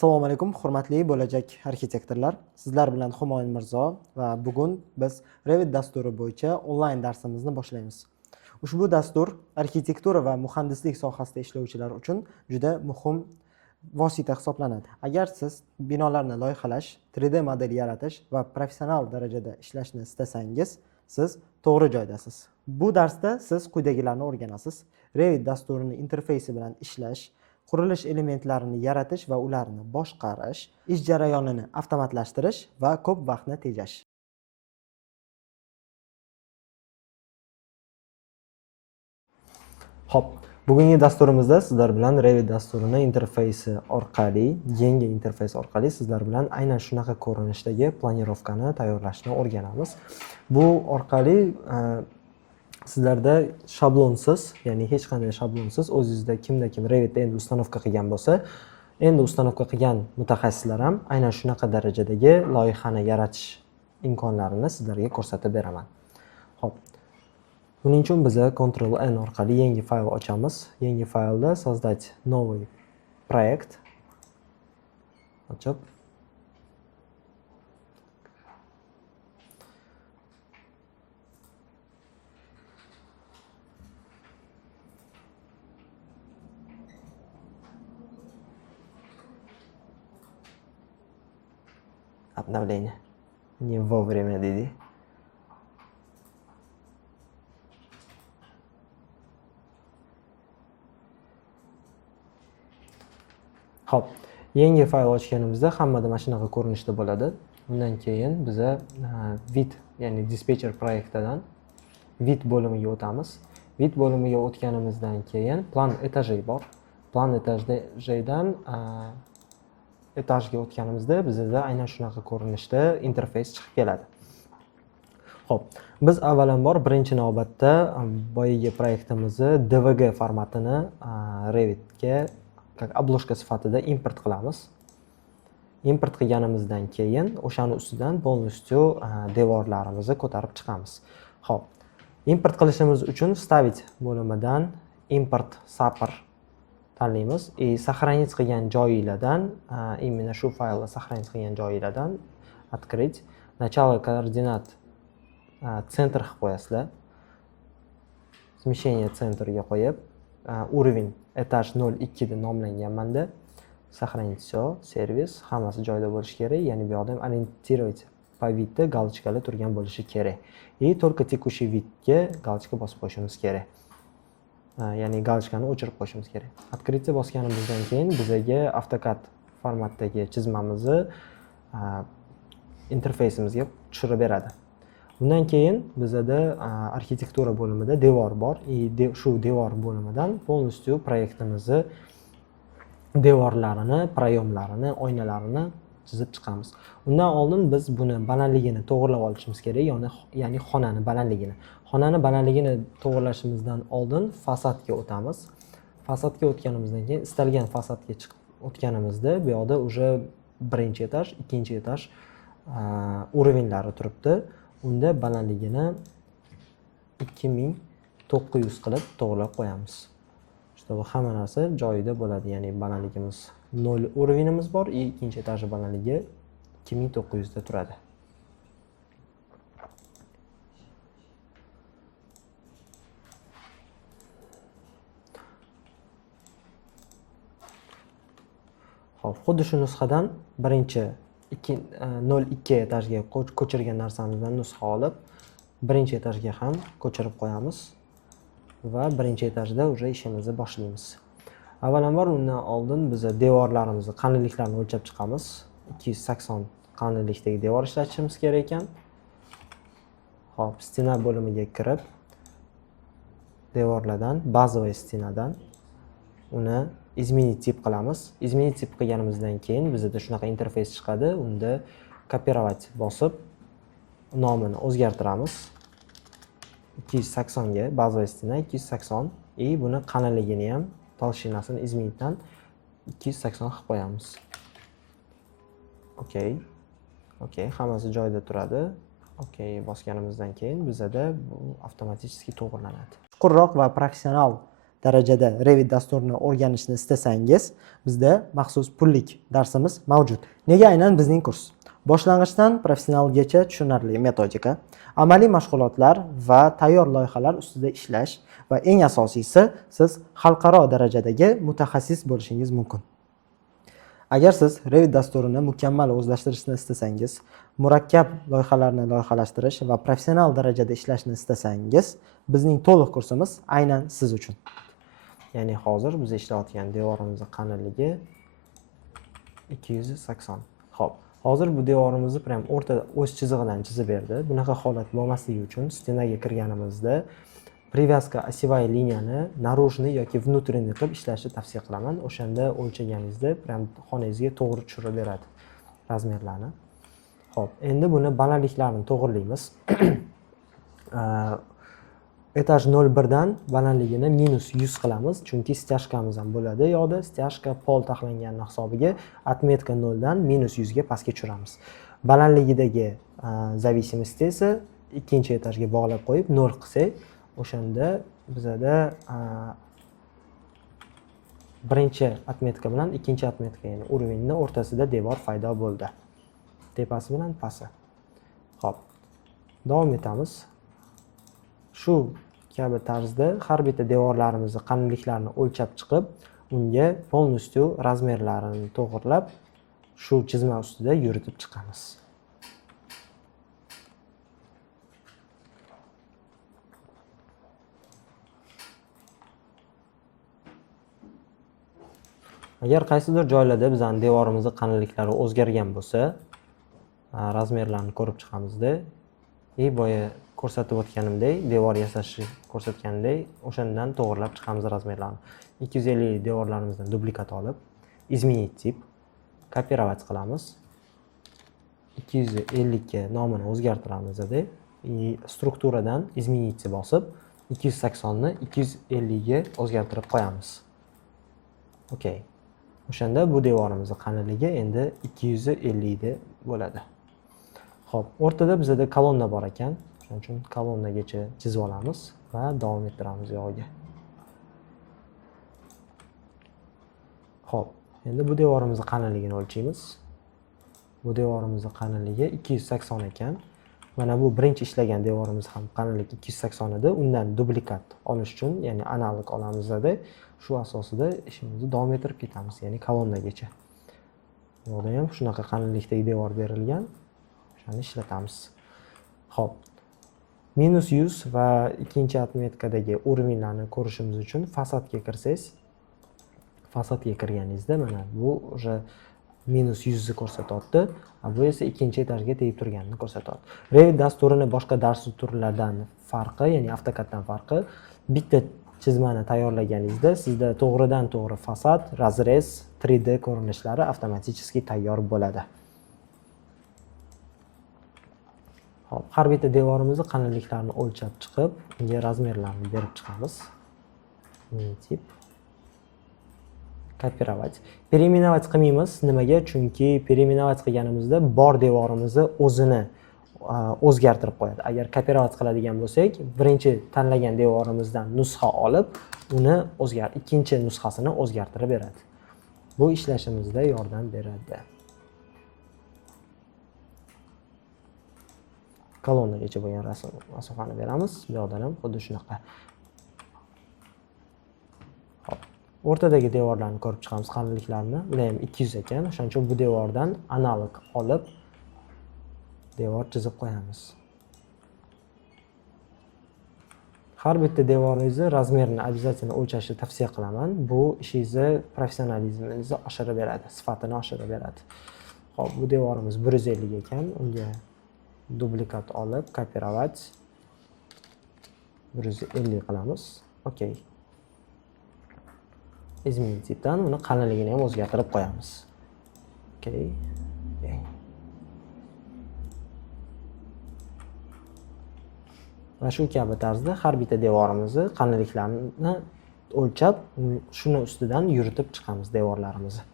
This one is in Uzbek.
Assalomu alaykum, hurmatli bo'lajak arxitektorlar. Sizlar bilan Humoyun Mirzo va bugun biz Revit dasturi bo'yicha onlayn darsimizni boshlaymiz. Ushbu dastur arxitektura va muhandislik sohasida ishlovchilar uchun juda muhim vosita hisoblanadi. Agar siz binolarni loyihalash, 3D model yaratish va professional darajada ishlashni istasangiz, siz to'g'ri joydasiz. Bu darsda siz quyidagilarni o'rganasiz: Revit dasturining interfeysi bilan ishlash, qurilish elementlarini yaratish va ularni boshqarish, ish jarayonini avtomatlashtirish va ko'p vaqtni tejash. Xo'p, bugungi dasturimizda sizlar bilan Revit dasturini interfeysi orqali, yangi interfeys orqali sizlar bilan aynan shunaqa ko'rinishdagi planirovkani tayyorlashni o'rganamiz. Bu orqali sizlarda shablonsiz, ya'ni hech qanday shablonsiz o'zingizda kim Revitda endi ustanovka qilgan bo'lsa, endi ustanovka qilgan mutaxassislar ham aynan shunaqa darajadagi loyihani yaratish imkonlarini sizlarga ko'rsatib beraman. Xo'p. Buning uchun biz Ctrl N orqali yangi fayl ochamiz. Yangi faylda создать новый проект ochib обновление. Не вовремя dedi. Xo'p, yangi fayl ochganimizda hammada mana shunaqa ko'rinishda bo'ladi. Undan keyin biz vid, ya'ni dispetcher proyektidan vid bo'limiga o'tamiz. Vid bo'limiga o'tganimizdan keyin plan etajey bor. Plan etajdan etajga o'tganimizda bizda aynan shunaqa ko'rinishda interfeys chiqib keladi. Xo'p, biz avvalambor birinchi navbatda boyagi proyektimizni DVG formatini Revitga obloshka sifatida import qilamiz. Import qilganimizdan keyin o'shani ustidan полностью devorlarimizni ko'tarib chiqamiz. Xo'p, import qilishimiz uchun stavить bo'limidan import sapr tanlaymiz. Сохранить qilgan joyingizdan, именно shu faylni сохранить qilgan joyingizdan открыть. Начало координат центр qilib qo'yasizlar. Смещение центрga qo'yib, уровень etaj 02 deb nomlanganmanda. Сохранить все, servis hammasi joyida bo'lishi kerak. Ya'ni bu yoqda ham ориентировать по видda galочkalar turgan bo'lishi kerak. И только текущий видga galочka bosib qo'yishimiz kerak. Ya'ni galочкani o'chirib qo'yishimiz kerak. Открытие bosganimizdan keyin bizga AutoCAD formatdagi chizmamizni interfeysimizga tushirib beradi. Undan keyin bizda arxitektura bo'limida devor bor. Shu devor bo'limidan полностью proyektimizni devorlarini, proyomlarini, oynalarini chizib chiqamiz. Undan oldin biz buni balandligini to'g'rilab olishimiz kerak, ya'ni xonani balandligini. Xonani balandligini to'g'rilashimizdan oldin fasadga o'tamiz. Fasadga o'tganimizdan keyin istalgan fasadga chiqib o'tganimizda bu yoqda уже birinchi etaj, ikkinchi etaj уровеньlari turibdi. Unda balandligini 2900 qilib to'g'rilab qo'yamiz. Bu hamma narsa joyida bo'ladi. Ya'ni balandligimiz 0 уровеньimiz bor, ikkinchi etaj balandligi 2900 da turadi. Xo'p, xuddi shu nusxadan birinchi 02 etajga ko'chirgan narsamizdan nusxa olib, birinchi etajga ham ko'chirib qo'yamiz va birinchi etajda уже ishimizni boshlaymiz. Avvalambor undan oldin biz devorlarimizni qalinliklarini o'lchab chiqamiz. 280 qalinlikdagi devor ishlatishimiz kerak ekan. Xo'p, stena bo'limiga kirib, devorlardan, bazaviy stenadan uni изменить tip qilamiz. Изменить tip qilganimizdan keyin bizda shunaqa interfeys chiqadi. Unda kopировать bosib nomini o'zgartiramiz. 280 ga bazaviy stena 280 и buni qalinligini ham толщинasini изменитdan 280 qilib qo'yamiz. Okey. Okey, hammasi joyida turadi. Okey, bosganimizdan keyin bizda bu avtomatik to'g'rilanadi. Chuqurroq va professional darajada Revit dasturini o'rganishni istasangiz, bizda maxsus pullik darsimiz mavjud. Nega aynan bizning kurs? Boshlang'ichdan professionalgacha tushunarli metodika, amaliy mashg'ulotlar va tayyor loyihalar ustida ishlash va eng asosiysi, siz xalqaro darajadagi mutaxassis bo'lishingiz mumkin. Agar siz Revit dasturini mukammal o'zlashtirishni istasangiz, murakkab loyihalarni loyihalashtirish va professional darajada ishlashni istasangiz, bizning to'liq kursimiz aynan siz uchun. Ya'ni hozir biz ishlayotgan devorimizning qalinligi 280. Xo'p, hozir bu devorimizni prям o'rtada o'z chizig'idan chizib berdi. Bunaqa holat bo'lmasligi uchun stenaga kirganimizda привязка осевая liniyani наружный yoki внутренний qilib ishlashni tavsiya qilaman. O'shanda o'lchaganingizda prям xonangizga to'g'ri tushirib beradi razmerlarni. Xo'p, endi buni balandliklarini to'g'rilaymiz. Etaj 01 dan balandligini -100 qilamiz, chunki stяжкamiz ham bo'ladi. Yo'da stяжка pol taxlangani hisobiga отметка 0 dan -100 ga pastga tushiramiz. Balandligidagi зависимость esa ikkinchi etajga bog'lab qo'yib 0 qilsak, o'shanda bizada birinchi отметка bilan ikkinchi отметка, ya'ni уровеньni o'rtasida devor paydo bo'ldi. Tepasi bilan pasti. Xo'p. Davom etamiz. Shu kabi tarzda har bitta devorlarimizni qalinliklarini o'lchab chiqib, unga полностью razmerlarini to'g'rilab, shu chizma ustida yuritib chiqamiz. Agar qaysidir joylarda bizning devorimizning qalinliklari o'zgargan bo'lsa, razmerlarni ko'rib chiqamizda, boya ko'rsatib o'tganimdek, devor yasashni ko'rsatgandek, o'shandan to'g'rilab chiqamiz razmerlarni. 250 devorlarimizdan duplikat olib, изменить tip, kopировать qilamiz. 250 ga nomini o'zgartiramiz dedi. Strukturadan изменить bosib, 280 ni 250 ga o'zgartirib qo'yamiz. Okey. O'shanda bu devorimizning qalinligi endi 250 da bo'ladi. Xo'p, o'rtada bizda kolonna bor ekan. Shuning uchun kolonnagacha chizib olamiz va davom ettiramiz yo'g'iga. Xo'p, endi bu devorimizning qalinligini o'lchaymiz. Bu devorimizning qalinligi 280 ekan. Mana bu birinchi ishlagan devorimiz ham qalinligi 280 edi. Undan duplikat olish uchun, ya'ni analog olamiz dedi. Shu asosida ishimizni davom ettirib ketamiz, ya'ni kolonnagacha. Yo'qda ham shunaqa qalinlikdagi devor berilgan. Shuni ishlatamiz. Xo'p. -100 va ikkinchi отметкадagi уровеньlarni ko'rishimiz uchun fasadga kirsangiz, fasadga kirganingizda mana bu уже -100 ni ko'rsatyapti. Bu esa ikkinchi etajga tegib turganini ko'rsatyapti. Revit dasturini boshqa dars turlaridan farqi, ya'ni AutoCADdan farqi, bitta chizmani tayyorlaganingizda sizda to'g'ridan to'g'ri fasad, razrez, 3D ko'rinishlari avtomatik tayyor bo'ladi. Hop, har bitta devorimizning qalinliklarini o'lchab chiqib, unga razmerlarni berib chiqamiz. Tip kopировать. Переименовать qilmaymiz. Nimaga? Chunki переименовать qilganimizda bor devorimizni o'zini o'zgartirib qo'yadi. Agar kopировать qiladigan bo'lsak, birinchi tanlagan devorimizdan nusxa olib, uni ikkinchi nusxasini o'zgartirib beradi. Bu ishlashimizda yordam beradi. Kolonnagacha bo'lgan masofani beramiz. Bu yoqdan ham xuddi shunaqa. Hop. O'rtadagi devorlarni ko'rib chiqamiz, qalinliklarini. Ular ham 200 ekan. Shuning uchun bu devordan analog olib devor chizib qo'yamiz. Har bitta devoringizni razmerini обязательно o'lchashni tavsiya qilaman. Bu ishingizni professionalizmingizni oshirib beradi, sifatini oshirib beradi. Xo'p, bu devorimiz 150 ekan. Unga duplikat olib, kopировать 150 qilamiz. Okey. Изменить tipdan uni qalinligini ham o'zgartirib qo'yamiz. Okey. Va shu kabi tarzda har bitta devorimizni qalinliklarini o'lchab, shuni ustidan yuritib chiqamiz devorlarimizni.